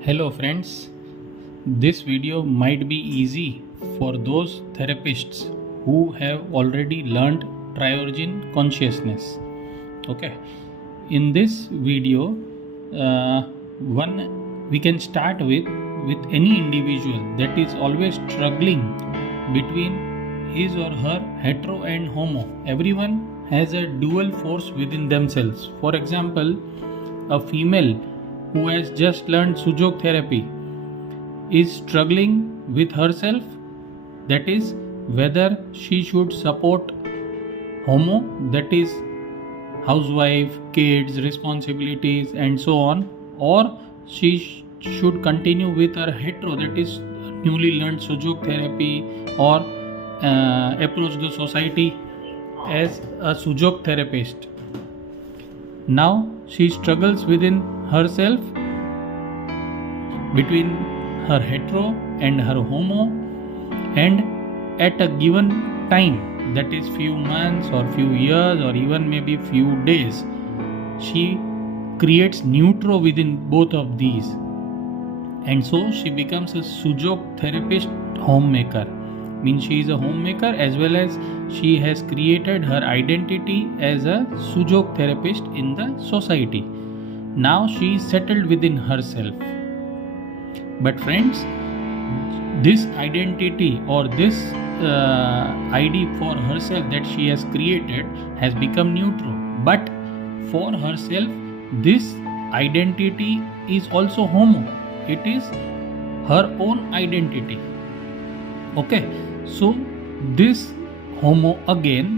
Hello friends, this video might be easy for those therapists who have already learned Triorigin consciousness. Okay, in this video, one we can start with any individual that is always struggling between his or her hetero and homo. Everyone has a dual force within themselves. For example, a female who has just learned Sujok therapy is struggling with herself, that is whether she should support homo, that is housewife, kids, responsibilities and so on, or she should continue with her hetero, that is newly learned Sujok therapy, or approach the society as a Sujok therapist. Now she struggles within herself between her hetero and her homo, and at a given time, that is few months or few years or even maybe few days, she creates neutro within both of these, and so she becomes a Sujok therapist homemaker. Means she is a homemaker as well as she has created her identity as a Sujok therapist in the society. Now she is settled within herself. But friends, this identity or this ID for herself that she has created has become neutral. But for herself, this identity is also homo. It is her own identity. Okay, so this homo again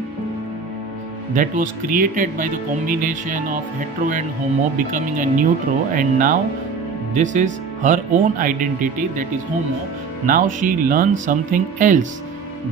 that was created by the combination of hetero and homo becoming a neutro, and now this is her own identity, that is homo. Now she learns something else.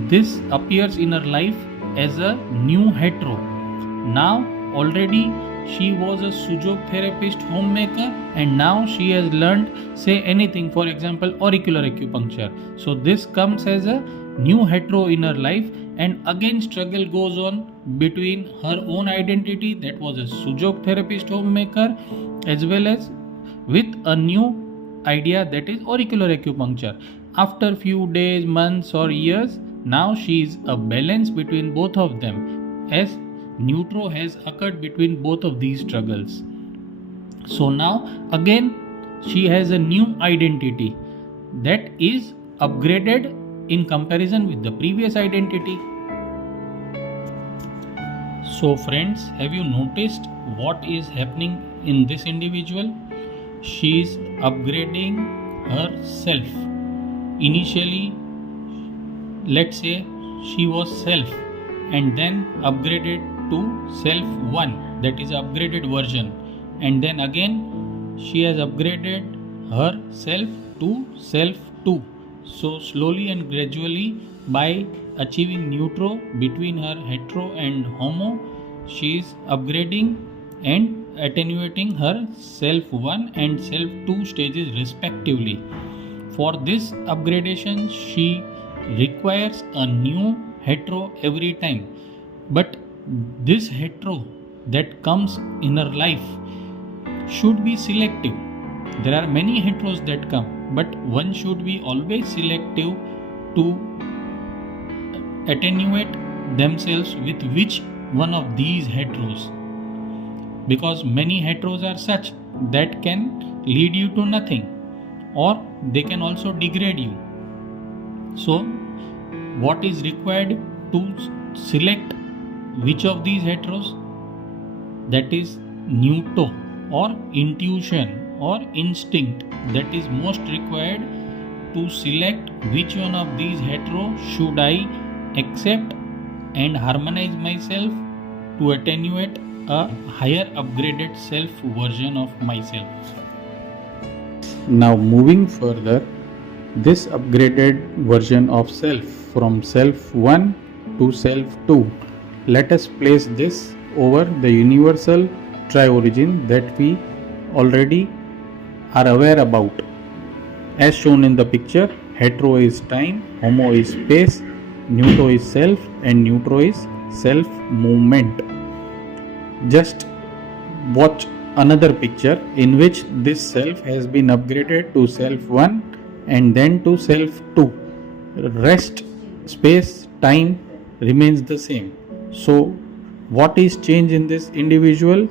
This appears in her life as a new hetero. Now already she was a Sujok therapist homemaker, and now she has learned, say anything, for example auricular acupuncture. So this comes as a new hetero in her life, and again struggle goes on between her own identity, that was a Sujok therapist homemaker, as well as with a new idea, that is auricular acupuncture. After few days, months or years, now she is a balance between both of them, as neutro has occurred between both of these struggles. So now again she has a new identity that is upgraded in comparison with the previous identity. So friends, have you noticed what is happening in this individual? She is upgrading herself. Initially, let's say she was self, and then upgraded to self 1, that is upgraded version, and then again she has upgraded herself to self 2. So slowly and gradually, by achieving neutro between her hetero and homo, she is upgrading and attenuating her self 1 and self 2 stages respectively. For this upgradation, she requires a new hetero every time. But this hetero that comes in her life should be selective. There are many heteros that come, but one should be always selective to attenuate themselves with which one of these heteros, because many heteros are such that can lead you to nothing, or they can also degrade you. So what is required to select which of these heteros? That is neutro or intuition or instinct, that is most required to select which one of these hetero should I accept and harmonize myself to attenuate a higher upgraded self version of myself. Now moving further, this upgraded version of self from self 1 to self 2, let us place this over the universal Triorigin that we already are aware about. As shown in the picture, hetero is time, homo is space, neutro is self, and neutro is self movement. Just watch another picture in which this self has been upgraded to self 1 and then to self 2. Rest, space, time remains the same. So what is changed in this individual?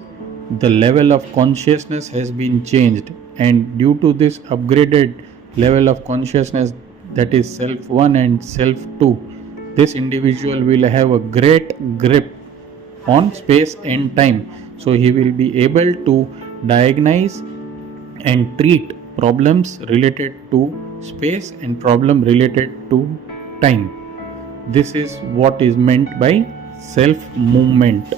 The level of consciousness has been changed, and due to this upgraded level of consciousness, that is self 1 and self 2, this individual will have a great grip on space and time. So he will be able to diagnose and treat problems related to space and problem related to time. This is what is meant by self movement.